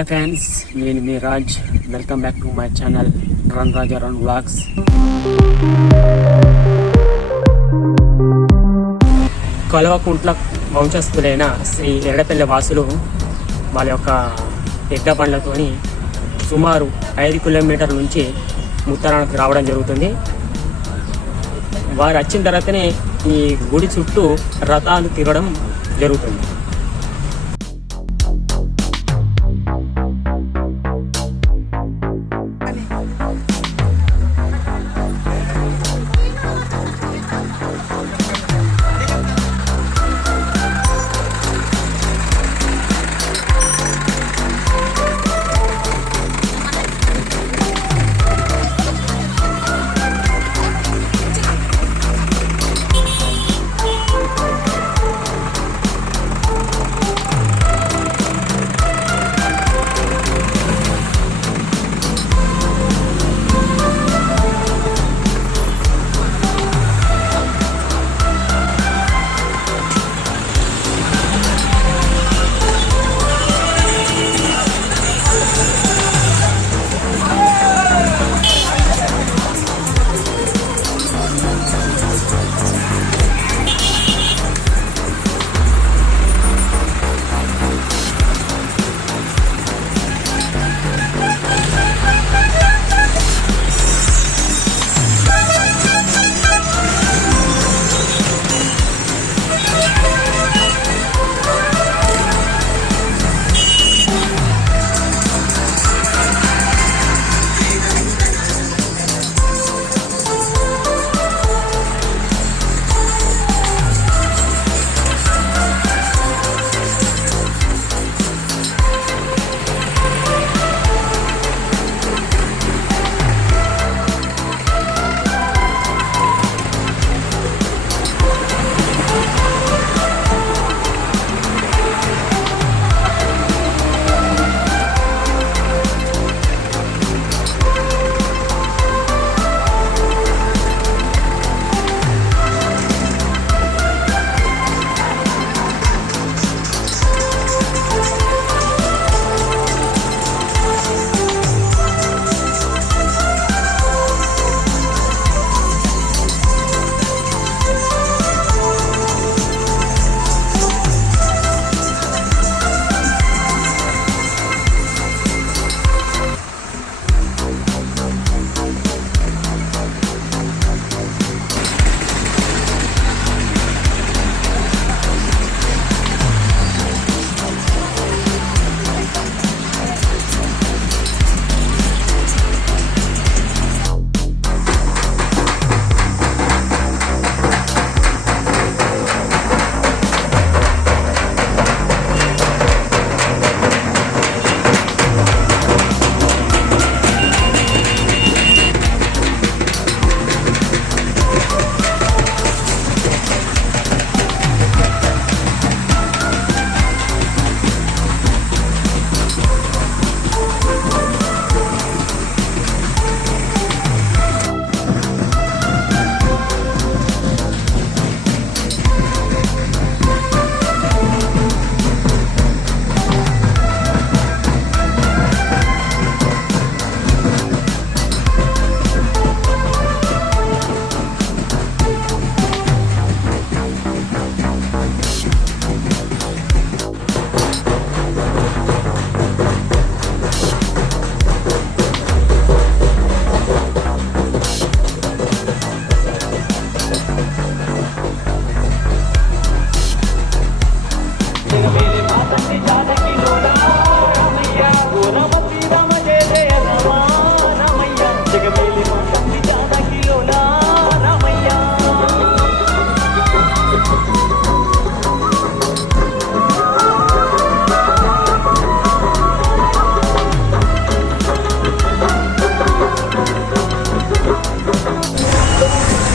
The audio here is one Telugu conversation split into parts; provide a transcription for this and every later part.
హాయ్ ఫ్రెండ్స్, నేను మీ Raj. Welcome back to my channel run Raja run vlogs. Kalvakuntla వంశస్థులైన శ్రీ ఎర్రపల్లి వాసులు వాళ్ళ యొక్క ఎడ్ల బండ్లతోని సుమారు 5 కిలోమీటర్ల నుంచి ముత్తారానికి రావడం జరుగుతుంది. వారు వచ్చిన తర్వాతనే ఈ గుడి చుట్టూ రథాలు తిరగడం జరుగుతుంది.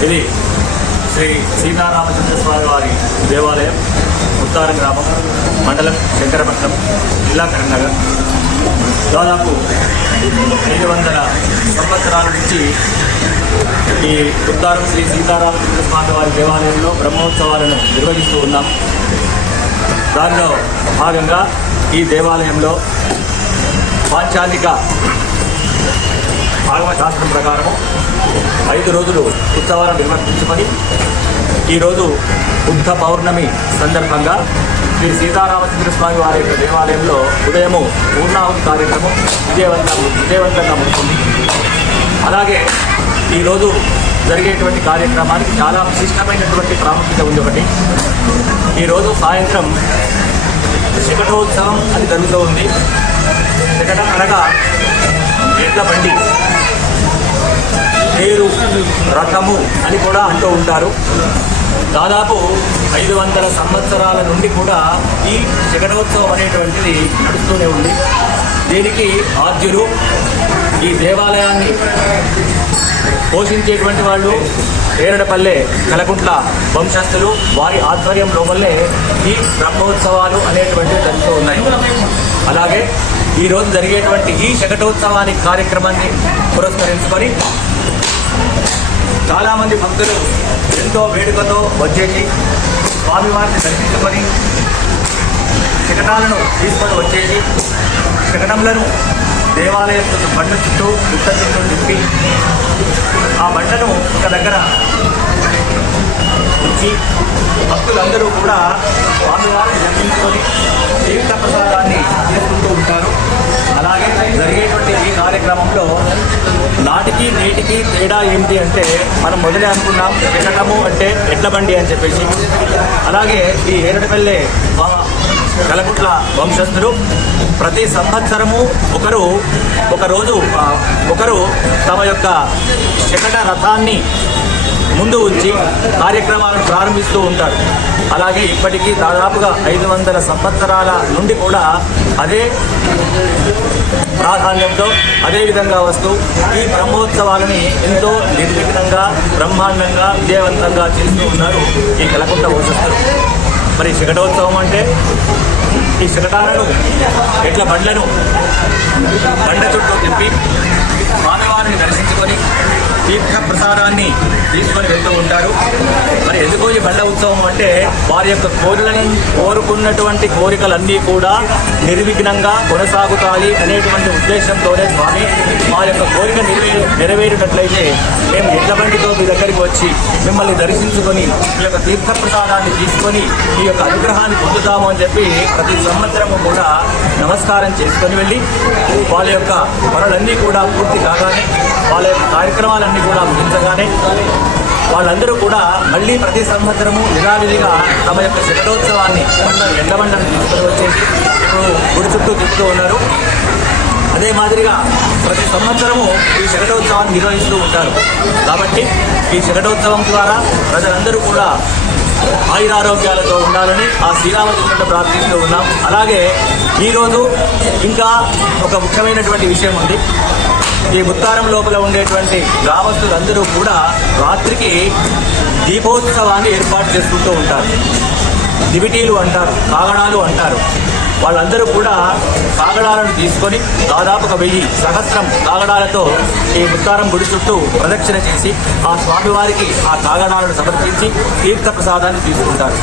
ఇది శ్రీ సీతారామచంద్ర స్వామి వారి దేవాలయం, ముత్తారం గ్రామం, మండలం శంకరపట్నం, జిల్లా కరీంనగర్. దాదాపు 500 సంవత్సరాల నుంచి ఈ ముత్తారం శ్రీ సీతారామచంద్ర స్వామి వారి దేవాలయంలో బ్రహ్మోత్సవాలను నిర్వహిస్తూ ఉన్నాం. దానిలో భాగంగా ఈ దేవాలయంలో పాంచాలిక ఆగమ శాస్త్రం ప్రకారము 5 రోజులు ఉత్సవాలను నిర్వర్తించుకొని ఈరోజు బుద్ధ పౌర్ణమి సందర్భంగా శ్రీ సీతారామచంద్ర స్వామి వారి యొక్క దేవాలయంలో ఉదయము పూర్ణాహుతి కార్యక్రమం విజయవంతంగా ముగిసింది. అలాగే ఈరోజు జరిగేటువంటి కార్యక్రమానికి చాలా విశిష్టమైనటువంటి ప్రాముఖ్యత ఉంది. ఒకటి, ఈరోజు సాయంత్రం శకటోత్సవం అని జరుగుతూ ఉంది. శకటం అనగా ఎడ్ల బండి, పేరు రథము అని కూడా అంటూ ఉంటారు. దాదాపు 500 సంవత్సరాల నుండి కూడా ఈ శకటోత్సవం అనేటువంటిది నడుస్తూనే ఉంది. దీనికి ఆద్యులు, ఈ దేవాలయాన్ని పోషించేటువంటి వాళ్ళు ఏరడపల్లె కలకుంట్ల వంశస్థులు, వారి ఆధ్వర్యంలో వల్లే ఈ బ్రహ్మోత్సవాలు అనేటువంటివి జరుగుతూ ఉన్నాయి. అలాగే ఈరోజు జరిగేటువంటి ఈ శకటోత్సవాన్ని కార్యక్రమాన్ని పురస్కరించుకొని చాలామంది భక్తులు ఎంతో వేడుకతో వచ్చేసి స్వామివారిని దర్శించుకొని శకటాలను తీసుకొని వచ్చేసి శకటంలను దేవాలయం బండ చుట్టూ గుట్ట చుట్టూ తిప్పి ఆ బండను ఒక దగ్గర ఉంచి భక్తులందరూ కూడా స్వామివారిని దర్శించుకొని తీర్థ ప్రసాదాన్ని తీసుకుంటూ ఉంటారు. అలాగే జరిగేటువంటి ఈ కార్యక్రమంలో నాటికి నేటికి తేడా ఏంటి అంటే, మనం మొదలే అనుకున్నాం శకటము అంటే ఎడ్ల బండి అని చెప్పేసి. అలాగే ఈ ఏరడపల్లె కలకుట్ల వంశస్థులు ప్రతి సంవత్సరము ఒకరు తమ యొక్క శకట రథాన్ని ముందు ఉంచి కార్యక్రమాలను ప్రారంభిస్తూ ఉంటారు. అలాగే ఇప్పటికీ దాదాపుగా 500 సంవత్సరాల నుండి కూడా అదే ప్రాధాన్యంతో అదే విధంగా వస్తూ ఈ బ్రహ్మోత్సవాలని ఎంతో నిర్విఘ్నంగా బ్రహ్మాండంగా విజయవంతంగా చేస్తూ ఉన్నారు ఈ కలకుంట వంశస్థులు. మరి శకటోత్సవం అంటే ఈ శకటాలను ఎడ్ల బండ్లను బండ చుట్టూ తిప్పి స్వామివారిని దర్శించుకొని తీర్థ ప్రసాదాన్ని తీసుకొని వెళ్తూ ఉంటారు. మరి ఎందుకో ఈ బండ ఉత్సవం అంటే వారి యొక్క కోరుకున్నటువంటి కోరికలన్నీ కూడా నిర్విఘ్నంగా కొనసాగుతాయి అనేటువంటి ఉద్దేశంతోనే స్వామి మా యొక్క కోరిక నెరవేరినట్లయితే మేము ఎడ్ల బండితో మీ దగ్గరికి వచ్చి మిమ్మల్ని దర్శించుకొని మీ యొక్క తీర్థ ప్రసాదాన్ని తీసుకొని ఈ యొక్క అనుగ్రహాన్ని పొందుతాము అని చెప్పి ప్రతి సంవత్సరము కూడా నమస్కారం చేసుకొని వెళ్ళి వాళ్ళ యొక్క పనులన్నీ కూడా పూర్తి కాగానే, వాళ్ళ యొక్క కార్యక్రమాలన్నీ కూడా ముగించగానే వాళ్ళందరూ కూడా మళ్ళీ ప్రతి సంవత్సరము యథావిధిగా తమ యొక్క శకటోత్సవాన్ని ఎండబండను తీసుకొని వచ్చేసి ఇప్పుడు గుడి చుట్టూ తిప్పుతూ ఉన్నారు. అదే మాదిరిగా ప్రతి సంవత్సరము ఈ శకటోత్సవాన్ని నిర్వహిస్తూ ఉంటారు. కాబట్టి ఈ శకటోత్సవం ద్వారా ప్రజలందరూ కూడా ఆయురారోగ్యాలతో ఉండాలని ఆ శ్రీరామచంద్రుడిని ప్రార్థిస్తూ ఉన్నాం. అలాగే ఈరోజు ఇంకా ఒక ముఖ్యమైనటువంటి విషయం ఉంది. ఈ ముత్తారం లోపల ఉండేటువంటి గ్రామస్తులందరూ కూడా రాత్రికి దీపోత్సవాన్ని ఏర్పాటు చేసుకుంటూ ఉంటారు. దివిటీలు అంటారు, కాగడాలు అంటారు. వాళ్ళందరూ కూడా కాగడాలను తీసుకొని దాదాపు 1000 సహస్రం కాగడాలతో ఈ ముత్తారం గుడి చుట్టూ ప్రదక్షిణ చేసి ఆ స్వామివారికి ఆ కాగడాలను సమర్పించి తీర్థ ప్రసాదాన్ని తీసుకుంటారు.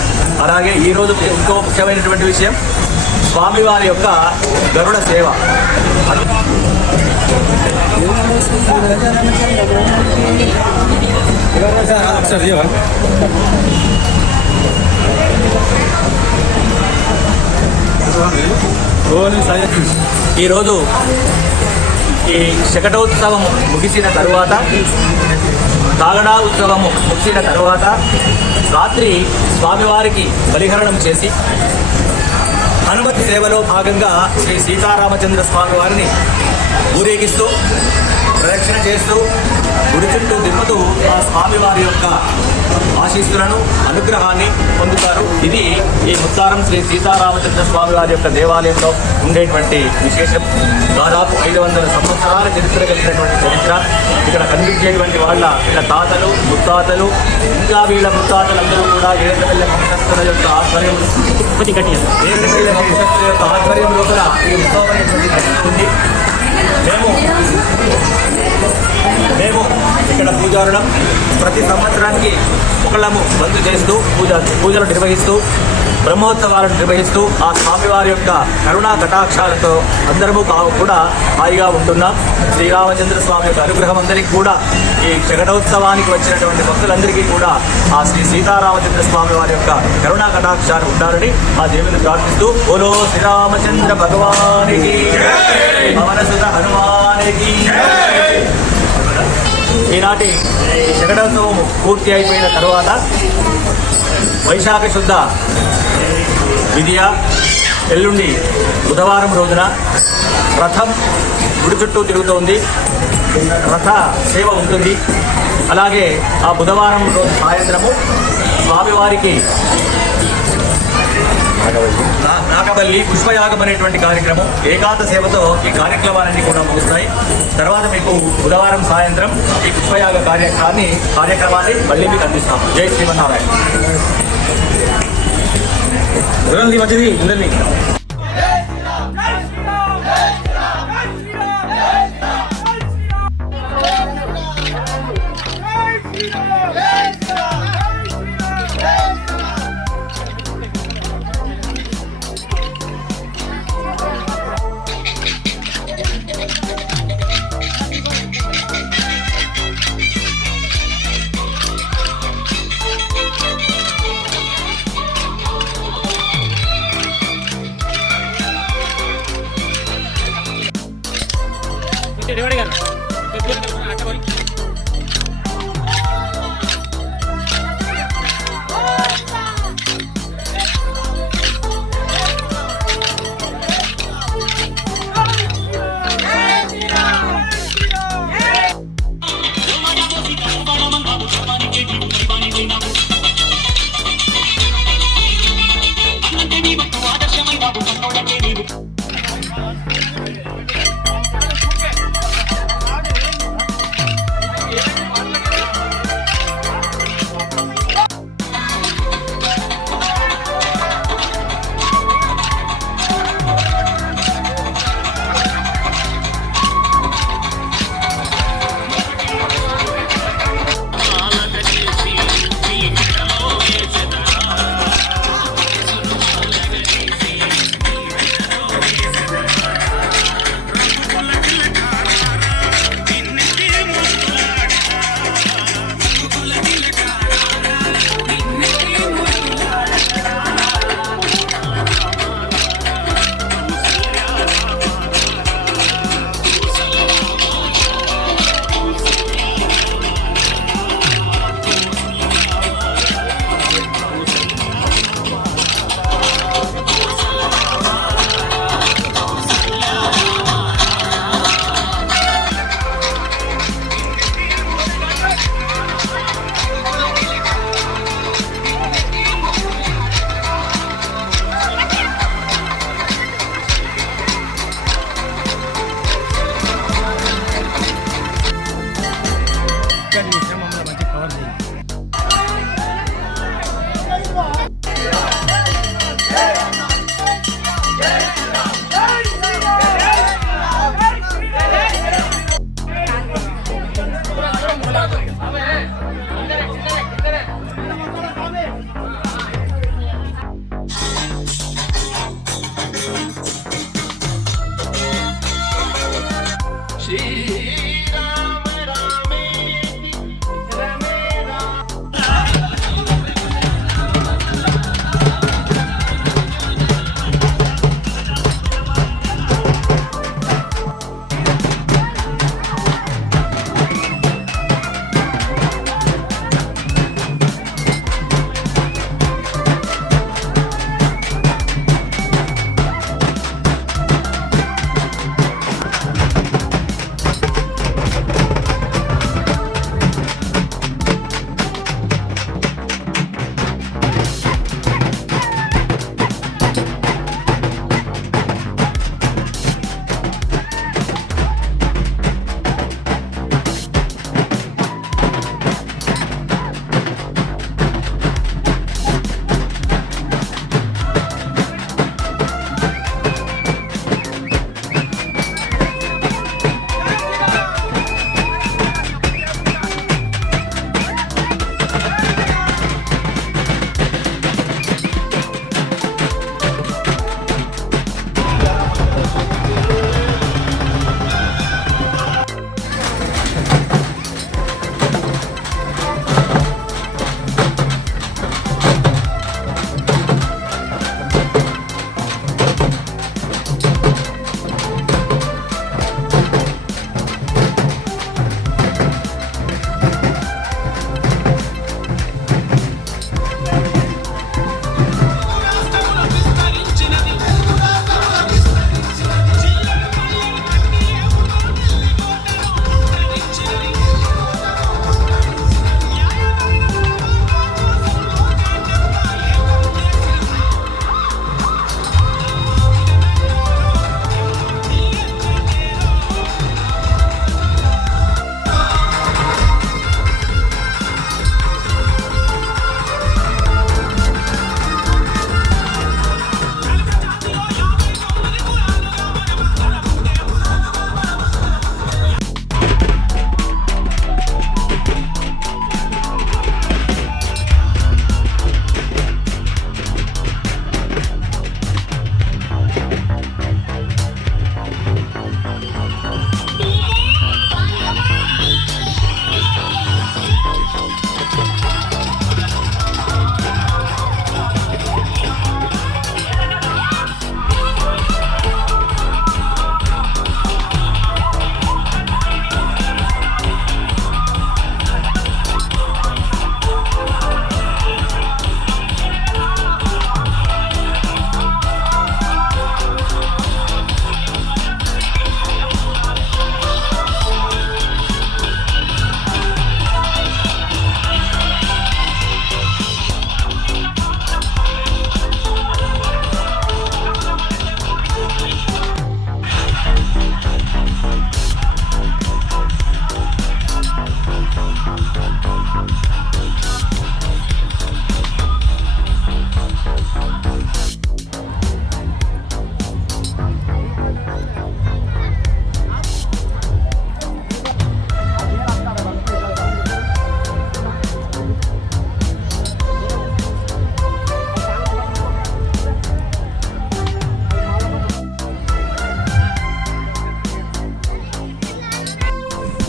అలాగే ఈరోజు ఇంకో ముఖ్యమైనటువంటి విషయం స్వామివారి యొక్క గరుడ సేవ. ఈరోజు ఈ శకటోత్సవం ముగిసిన తరువాత, కాగడా ఉత్సవము ముగిసిన తరువాత రాత్రి స్వామివారికి బలిహరణం చేసి హనుమతి సేవలో భాగంగా శ్రీ సీతారామచంద్ర స్వామి వారిని ఊరేగిస్తూ ప్రదక్షిణ చేస్తూ గుడి చుట్టూ తిప్పుతూ ఆ స్వామివారి యొక్క ఆశీస్సులను అనుగ్రహాన్ని పొందుతారు. ఇది ఈ ముత్తారం శ్రీ సీతారామచంద్ర స్వామి వారి యొక్క దేవాలయంలో ఉండేటువంటి విశేషం. దాదాపు 500 సంవత్సరాల చరిత్ర కలిగినటువంటి చరిత్ర. ఇక్కడ కనిపించేటువంటి వాళ్ళ తాతలు, ముత్తాతలు, ఇంకా వీళ్ళ ముత్తాతలందరూ కూడా ఏరడపల్లె వంశస్థుల యొక్క ఆధ్వర్యం లోపల ఈ ఉత్సవం అనేటువంటి జరుగుతుంది. మేము ఇక్కడ పూజారులం ప్రతి సంవత్సరానికి ఒకళ్ళము బంద్ చేస్తూ పూజలు నిర్వహిస్తూ బ్రహ్మోత్సవాలను నిర్వహిస్తూ ఆ స్వామివారి యొక్క కరుణా కటాక్షాలతో అందరము కూడా హాయిగా ఉంటున్నాం. శ్రీరామచంద్ర స్వామి యొక్క అనుగ్రహం అందరికీ కూడా ఈ శకటోత్సవానికి వచ్చినటువంటి భక్తులందరికీ కూడా ఆ శ్రీ సీతారామచంద్ర స్వామి వారి యొక్క కరుణా కటాక్షాలు ఉండాలని ఆ దేవుని ప్రార్థిస్తూ ఓలో శ్రీరామచంద్ర భగవానికి పవనసుత హనుమానికి. ఈనాటి శకటోత్సవం పూర్తి అయిపోయిన తర్వాత వైశాఖ శుద్ధ విద్య ఎల్లుండి బుధవారం రోజున రథం గుడి చుట్టూ తిరుగుతోంది. రథ సేవ ఉంటుంది. అలాగే ఆ బుధవారం రోజు సాయంత్రము స్వామివారికి నాగబల్లి పుష్పయాగం అనేటువంటి కార్యక్రమం ఏకాంత సేవతో ఈ కార్యక్రమాలన్నీ కూడా ముగుస్తాయి. తర్వాత మీకు బుధవారం సాయంత్రం ఈ పుష్పయాగ కార్యక్రమాన్ని మళ్ళీ మీకు అందిస్తాము. జై శ్రీమన్నారాయణ. మంచిది ఉందండి.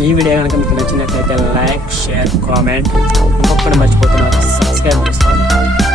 ఈ వీడియో కనుక మీకు నచ్చినట్లయితే లైక్, షేర్, కామెంట్, ఇంకొకటి మర్చిపోతున్నారు, సబ్స్క్రైబ్ చేసుకోండి.